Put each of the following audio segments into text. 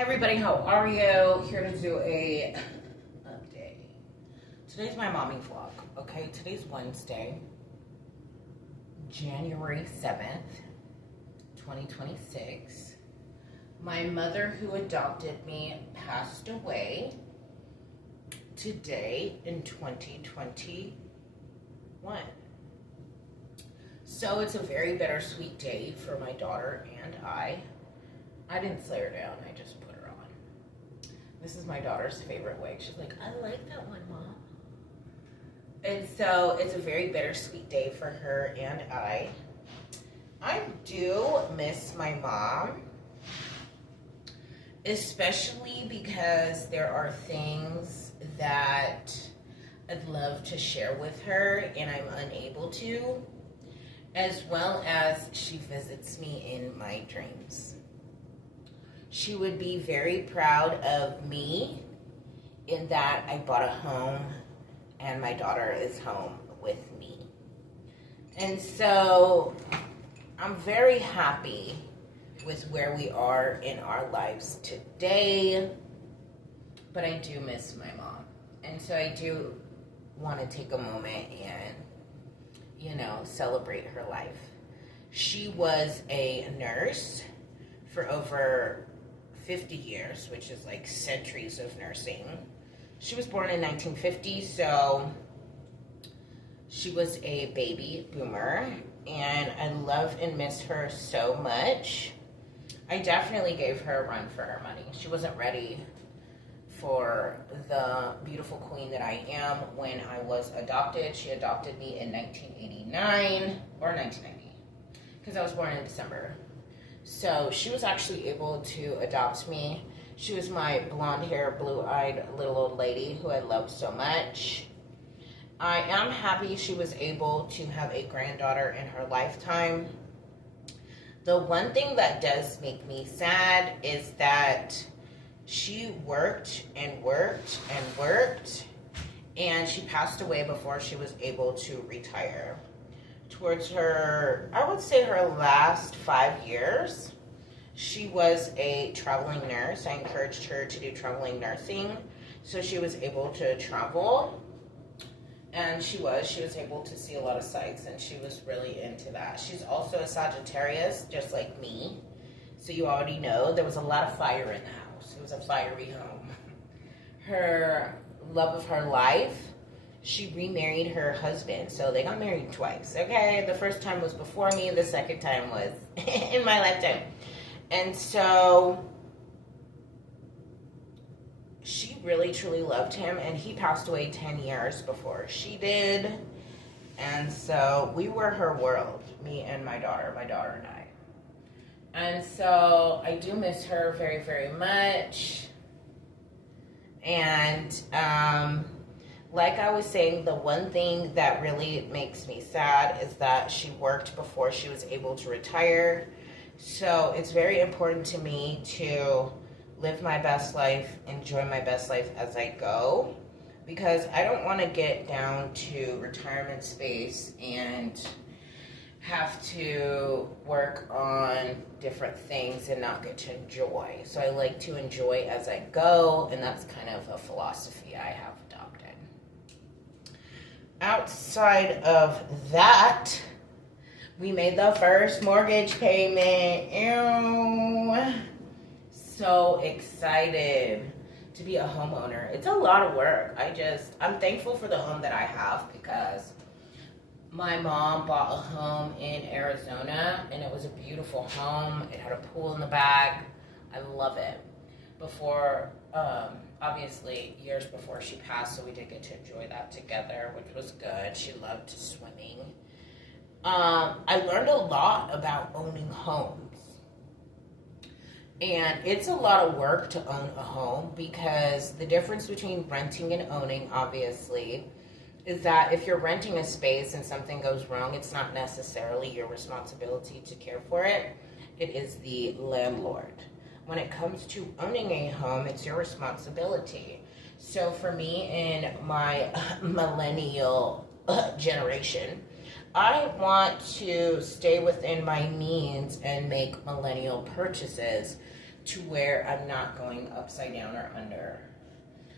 Everybody, how are you? Here to do a update. Today's my mommy vlog, okay? Today's Wednesday, January 7th, 2026. My mother, who adopted me, passed away today in 2021. So it's a very bittersweet day for my daughter and I. I didn't slay her down, I just put her on. This is my daughter's favorite wig. She's like, I like that one, Mom. And so it's a very bittersweet day for her and I. I do miss my mom, especially because there are things that I'd love to share with her and I'm unable to, as well as she visits me in my dreams. She would be very proud of me in that I bought a home and my daughter is home with me. And so I'm very happy with where we are in our lives today, but I do miss my mom. And so I do want to take a moment and, celebrate her life. She was a nurse for over 50 years, which is like centuries of nursing. She was born in 1950, so she was a baby boomer, and I love and miss her so much. I definitely gave her a run for her money. She wasn't ready for the beautiful queen that I am when I was adopted. She adopted me in 1989 or 1990 because I was born in December. So she was actually able to adopt me. She was my blonde hair, blue-eyed little old lady who I loved so much. I am happy she was able to have a granddaughter in her lifetime. The one thing that does make me sad is that she worked and worked and worked, and she passed away before she was able to retire. Towards her, I would say her last 5 years, she was a traveling nurse. I encouraged her to do traveling nursing, so she was able to travel, and she was able to see a lot of sights, and she was really into that. She's also a Sagittarius, just like me, so you already know there was a lot of fire in the house. It was a fiery home. Her love of her life, she remarried her husband, so they got married twice, okay? The first time was before me, the second time was in my lifetime. And so she really, truly loved him, and he passed away 10 years before she did. And so we were her world, me and my daughter and I. And so I do miss her very, very much. And like I was saying, the one thing that really makes me sad is that she worked before she was able to retire. So it's very important to me to live my best life, enjoy my best life as I go, because I don't want to get down to retirement space and have to work on different things and not get to enjoy. So I like to enjoy as I go, and that's kind of a philosophy I have adopted. Outside of that, we made the first mortgage payment. Ew. So excited to be a homeowner. It's a lot of work. I'm thankful for the home that I have because my mom bought a home in Arizona, and it was a beautiful home. It had a pool in the back. I love it. Before, obviously, years before she passed, so we did get to enjoy that together, which was good. She loved swimming. I learned a lot about owning homes. And it's a lot of work to own a home because the difference between renting and owning, obviously, is that if you're renting a space and something goes wrong, it's not necessarily your responsibility to care for it. It is the landlord. When it comes to owning a home, it's your responsibility. So for me in my millennial generation, I want to stay within my means and make millennial purchases. to where I'm not going upside down or under.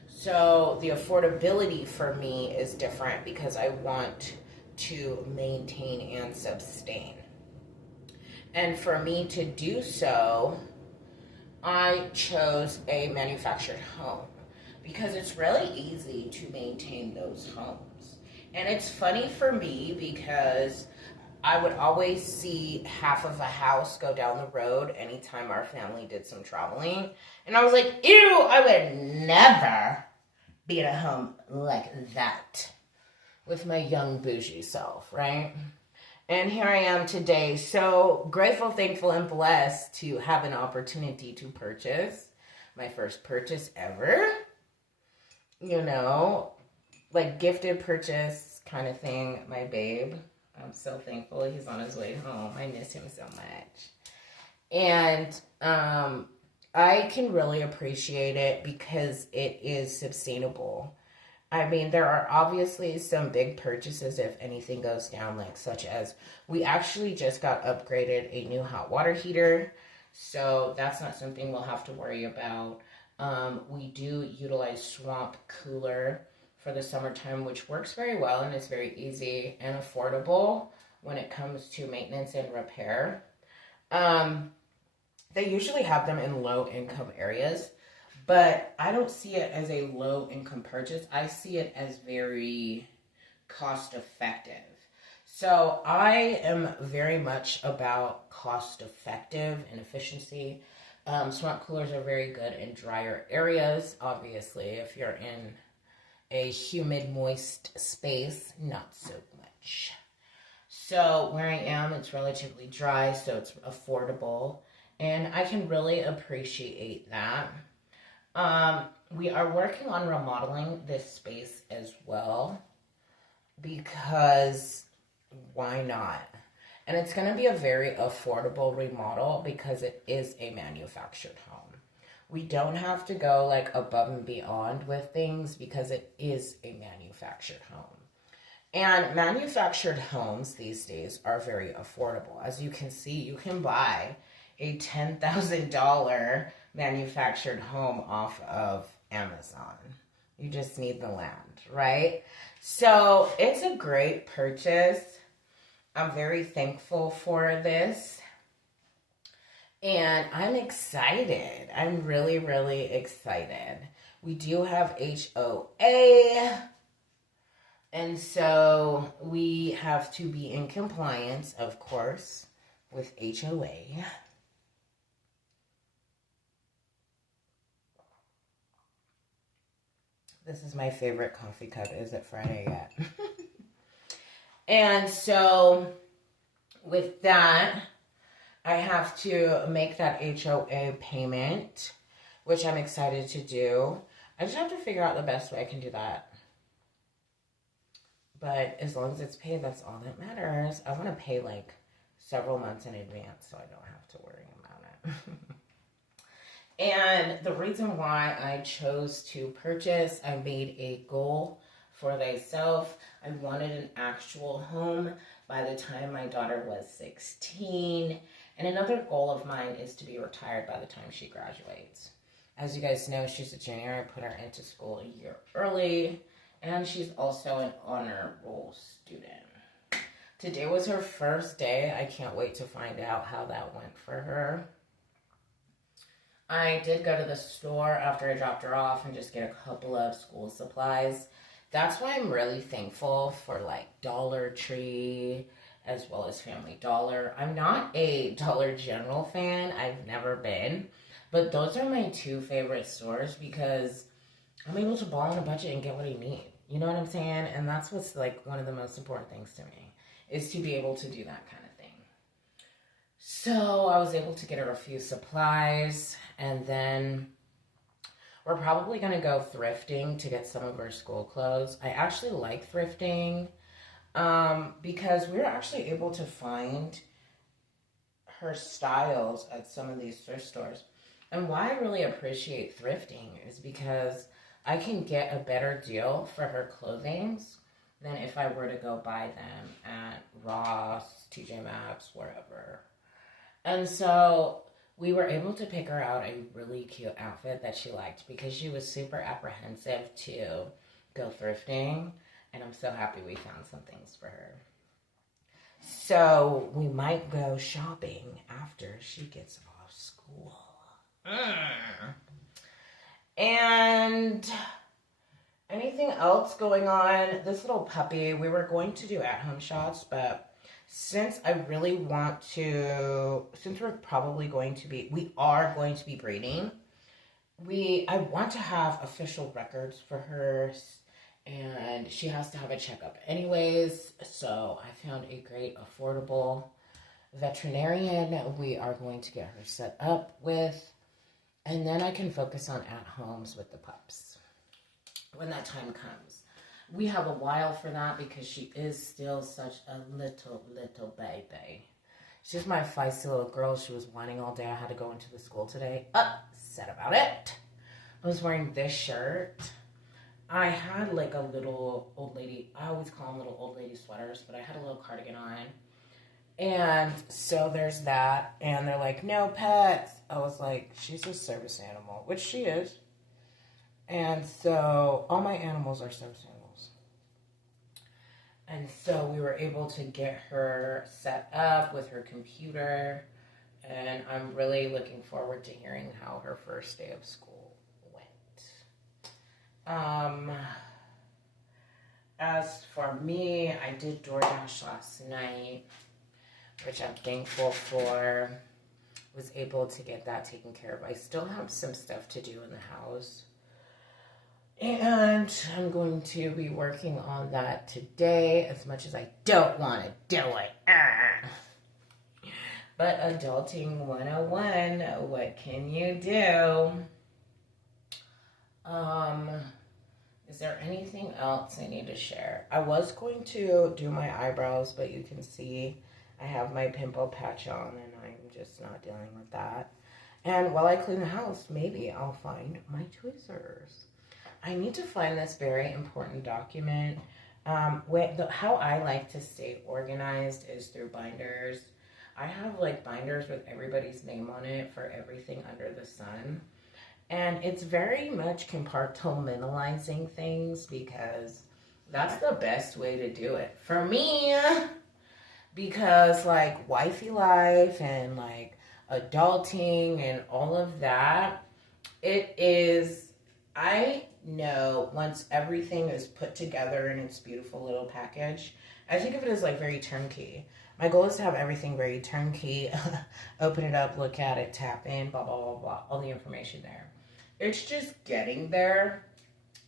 So the affordability for me is different because I want to maintain and sustain. And for me to do so, I chose a manufactured home because it's really easy to maintain those homes. And it's funny for me because I would always see half of a house go down the road anytime our family did some traveling. And I was like, ew, I would never be in a home like that with my young bougie self, right? And here I am today, so grateful, thankful, and blessed to have an opportunity to purchase my first purchase ever. You know, like gifted purchase kind of thing, my babe. I'm so thankful he's on his way home. I miss him so much. And I can really appreciate it because it is sustainable. I mean, there are obviously some big purchases if anything goes down, like such as we actually just got upgraded a new hot water heater. So that's not something we'll have to worry about. We do utilize Swamp Cooler for the summertime, which works very well and is very easy and affordable when it comes to maintenance and repair. They usually have them in low income areas, but I don't see it as a low income purchase. I see it as very cost effective. So I am very much about cost effective and efficiency. Swamp coolers are very good in drier areas. Obviously, if you're in a humid, moist space, not so much. So where I am, it's relatively dry, so it's affordable. And I can really appreciate that. We are working on remodeling this space as well because why not? And it's going to be a very affordable remodel because it is a manufactured home. We don't have to go like above and beyond with things because it is a manufactured home. And manufactured homes these days are very affordable. As you can see, you can buy a $10,000 manufactured home off of Amazon. You just need the land, right? So it's a great purchase. I'm very thankful for this. And I'm excited. I'm really, really excited. We do have HOA. And so we have to be in compliance, of course, with HOA. This is my favorite coffee cup. Is it Friday yet? And so with that, I have to make that HOA payment, which I'm excited to do. I just have to figure out the best way I can do that. But as long as it's paid, that's all that matters. I want to pay like several months in advance so I don't have to worry about it. And the reason why I chose to purchase, I made a goal for myself. I wanted an actual home by the time my daughter was 16. And another goal of mine is to be retired by the time she graduates. As you guys know, she's a junior. I put her into school a year early. And she's also an honor roll student. Today was her first day. I can't wait to find out how that went for her. I did go to the store after I dropped her off and just get a couple of school supplies. That's why I'm really thankful for like Dollar Tree as well as Family Dollar. I'm not a Dollar General fan. I've never been. But those are my two favorite stores because I'm able to ball on a budget and get what I need. You know what I'm saying? And that's what's like one of the most important things to me is to be able to do that kind of thing. So I was able to get her a few supplies, and then we're probably going to go thrifting to get some of her school clothes. I actually like thrifting because we were actually able to find her styles at some of these thrift stores. And why I really appreciate thrifting is because I can get a better deal for her clothings than if I were to go buy them at Ross, TJ Maxx, wherever. And so we were able to pick her out a really cute outfit that she liked because she was super apprehensive to go thrifting. And I'm so happy we found some things for her. So we might go shopping after she gets off school. And anything else going on? This little puppy, we were going to do at-home shots, but since I really want to, since we are going to be breeding, I want to have official records for her, and she has to have a checkup anyways. So I found a great, affordable veterinarian we are going to get her set up with, and then I can focus on at-homes with the pups when that time comes. We have a while for that because she is still such a little baby. She's my feisty little girl. She was whining all day. I had to go into the school today. Upset about it. I was wearing this shirt. I had like a little old lady, I always call them little old lady sweaters, but I had a little cardigan on. And so there's that. And they're like, no pets. I was like, she's a service animal, which she is. And so all my animals are service animals. And so we were able to get her set up with her computer. And I'm really looking forward to hearing how her first day of school went. As for me, I did DoorDash last night, which I'm thankful for. Was able to get that taken care of. I still have some stuff to do in the house. And I'm going to be working on that today, as much as I don't want to do it. But adulting 101, what can you do? Is there anything else I need to share? I was going to do my eyebrows, but you can see I have my pimple patch on, and I'm just not dealing with that. And while I clean the house, maybe I'll find my tweezers. I need to find this very important document. How I like to stay organized is through binders. I have like binders with everybody's name on it for everything under the sun. And it's very much compartmentalizing things because that's the best way to do it. For me, because like wifey life and like adulting and all of that, it is, I know once everything is put together in its beautiful little package, I think of it as like very turnkey. My goal is to have everything very turnkey. Open it up, look at it, tap in, blah, blah, blah, blah, all the information there. It's just getting there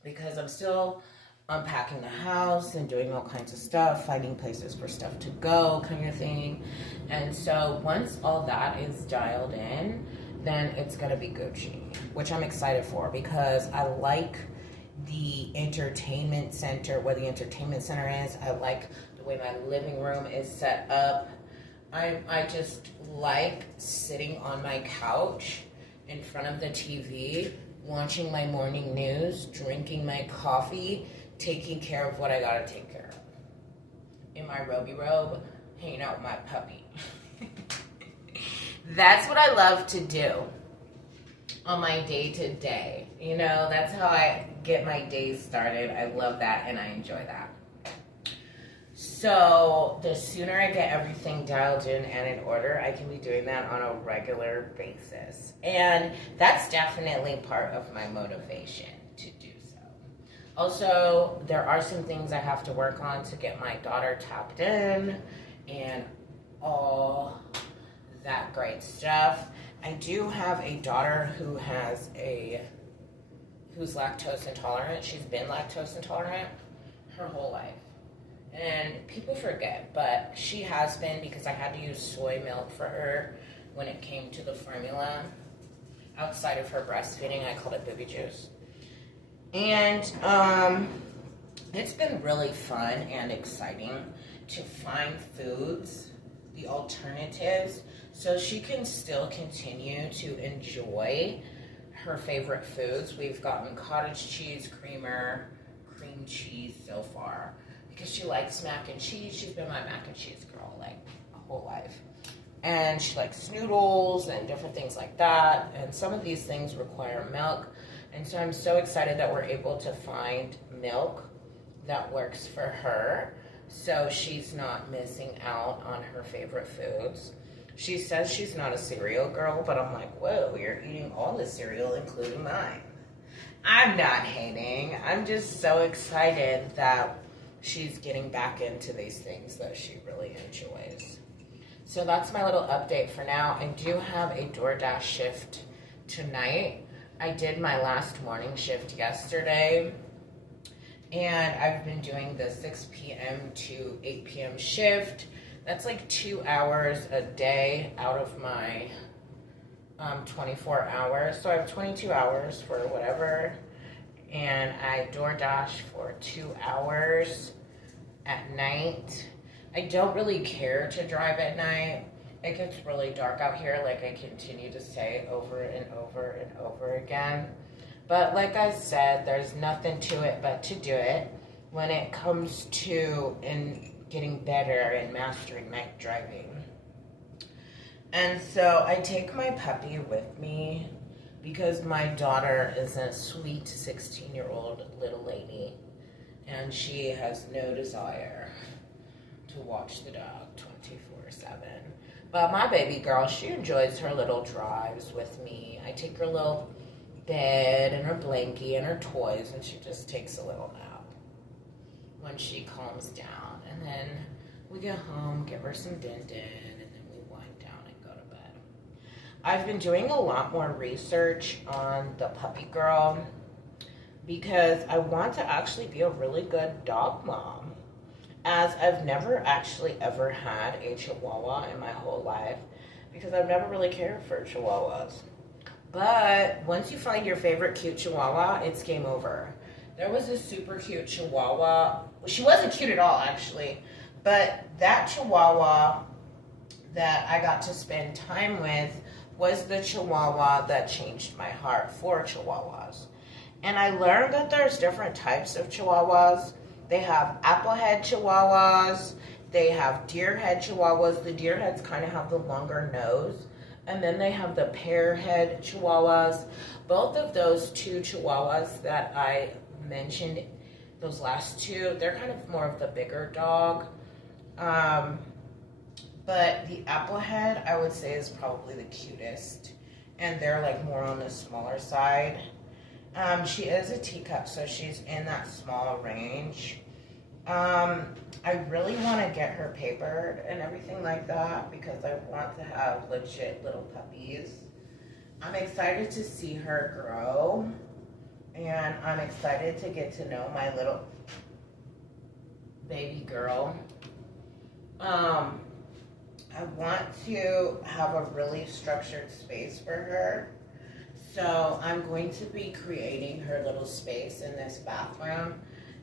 because I'm still unpacking the house and doing all kinds of stuff, finding places for stuff to go kind of thing. And so once all that is dialed in, then it's going to be Gucci, which I'm excited for because I like the entertainment center, where the entertainment center is. I like the way my living room is set up. I just like sitting on my couch in front of the TV, watching my morning news, drinking my coffee, taking care of what I gotta take care of. In my roby robe, hanging out with my puppy. That's what I love to do on my day-to-day. You know, that's how I get my days started. I love that and I enjoy that. So the sooner I get everything dialed in and in order, I can be doing that on a regular basis. And that's definitely part of my motivation to do so. Also, there are some things I have to work on to get my daughter tapped in and all that great stuff. I do have a daughter who's lactose intolerant. She's been lactose intolerant her whole life. And people forget, but she has been, because I had to use soy milk for her when it came to the formula. Outside of her breastfeeding, I called it baby juice. And it's been really fun and exciting to find foods, the alternatives, so she can still continue to enjoy her favorite foods. We've gotten cottage cheese, creamer, cream cheese so far. Because she likes mac and cheese. She's been my mac and cheese girl, like, a whole life. and she likes noodles and different things like that. And some of these things require milk. And so I'm so excited that we're able to find milk that works for her, so she's not missing out on her favorite foods. She says she's not a cereal girl, but I'm like, whoa, you're eating all the cereal, including mine. I'm not hating. I'm just so excited that she's getting back into these things that she really enjoys. So that's my little update for now. I do have a DoorDash shift tonight. I did my last morning shift yesterday, and I've been doing the 6 p.m. to 8 p.m. shift. That's like 2 hours a day out of my 24 hours. So I have 22 hours for whatever, and I DoorDash for 2 hours at night. I don't really care to drive at night. It gets really dark out here, like I continue to say over and over and over again. But like I said, there's nothing to it but to do it when it comes to getting better and mastering night driving. And so I take my puppy with me because my daughter is a sweet 16-year-old little lady, and she has no desire to watch the dog 24/7. But my baby girl, she enjoys her little drives with me. I take her little bed and her blankie and her toys, and she just takes a little nap when she calms down. And then we get home, give her some din, and then we wind down and go to bed. I've been doing a lot more research on the puppy girl because I want to actually be a really good dog mom, as I've never actually ever had a Chihuahua in my whole life because I've never really cared for Chihuahuas. But once you find your favorite cute Chihuahua, it's game over. There was a super cute Chihuahua. She wasn't cute at all, actually. But that Chihuahua that I got to spend time with was the Chihuahua that changed my heart for Chihuahuas. And I learned that there's different types of Chihuahuas. They have applehead Chihuahuas. They have deerhead Chihuahuas. The deerheads kind of have the longer nose. And then they have the pearhead Chihuahuas. Both of those two Chihuahuas that I mentioned, those last two, they're kind of more of the bigger dog. But the applehead, I would say, is probably the cutest. And they're like more on the smaller side. She is a teacup, so she's in that small range. I really want to get her papered and everything like that because I want to have legit little puppies. I'm excited to see her grow, and I'm excited to get to know my little baby girl. I want to have a really structured space for her. So I'm going to be creating her little space in this bathroom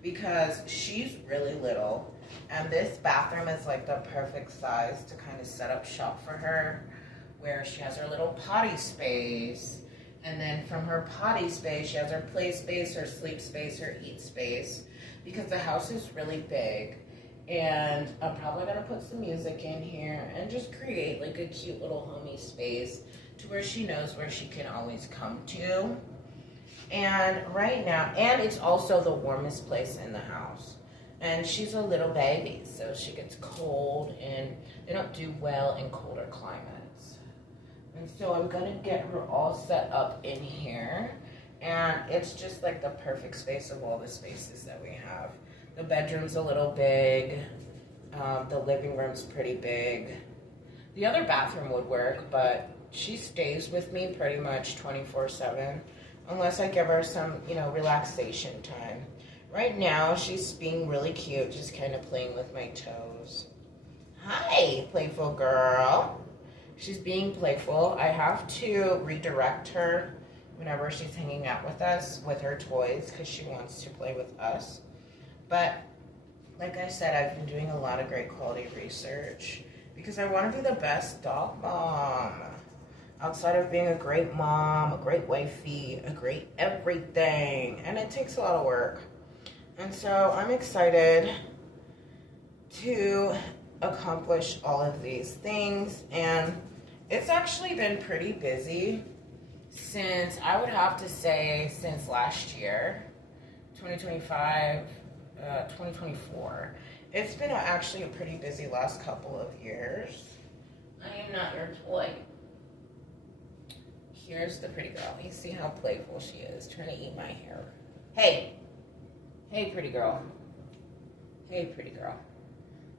because she's really little, and this bathroom is like the perfect size to kind of set up shop for her, where she has her little potty space, and then from her potty space she has her play space, her sleep space, her eat space, because the house is really big. And I'm probably going to put some music in here and just create like a cute little homey space to where she knows where she can always come to. And right now, and it's also the warmest place in the house. And she's a little baby, so she gets cold, and they don't do well in colder climates. And so I'm going to get her all set up in here. And it's just like the perfect space of all the spaces that we have. The bedroom's a little big. The living room's pretty big. The other bathroom would work, but she stays with me pretty much 24/7, unless I give her some, relaxation time. Right now, she's being really cute, just kind of playing with my toes. Hi, playful girl. She's being playful. I have to redirect her whenever she's hanging out with us with her toys because she wants to play with us. But like I said, I've been doing a lot of great quality research because I want to be the best dog mom. Outside of being a great mom, a great wifey, a great everything. And it takes a lot of work. And so I'm excited to accomplish all of these things, and it's actually been pretty busy since, I would have to say, since last year, 2025, 2024. It's been actually a pretty busy last couple of years. I am not your toy. Here's the pretty girl. You see how playful she is, trying to eat my hair. Hey! Hey, pretty girl. Hey, pretty girl.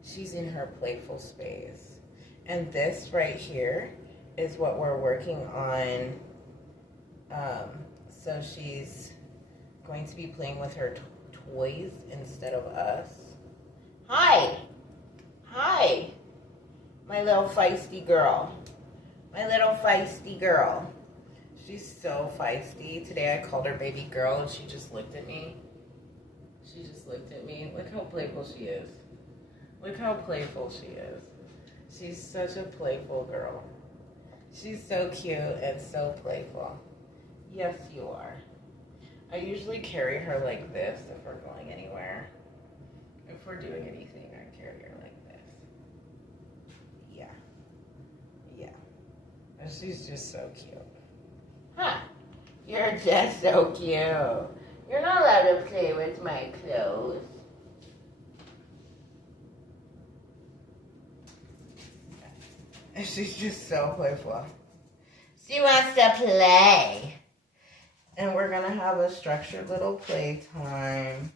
She's in her playful space. And this right here is what we're working on. So she's going to be playing with her toys instead of us. Hi! Hi! My little feisty girl. My little feisty girl. She's so feisty. Today I called her baby girl and she just looked at me. She just looked at me. Look how playful she is. Look how playful she is. She's such a playful girl. She's so cute and so playful. Yes, you are. I usually carry her like this if we're going anywhere. If we're doing anything, I carry her like this. Yeah. Yeah. And she's just so cute. Huh. You're just so cute. You're not allowed to play with my clothes. And she's just so playful. She wants to play. And we're going to have a structured little playtime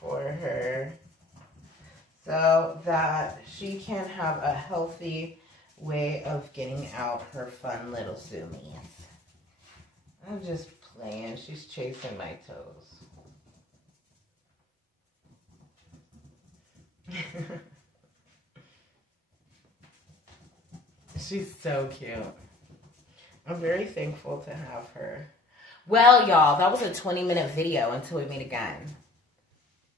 for her so that she can have a healthy way of getting out her fun little zoomies. I'm just playing. She's chasing my toes. She's so cute. I'm very thankful to have her. Well, y'all, that was a 20-minute video until we meet again.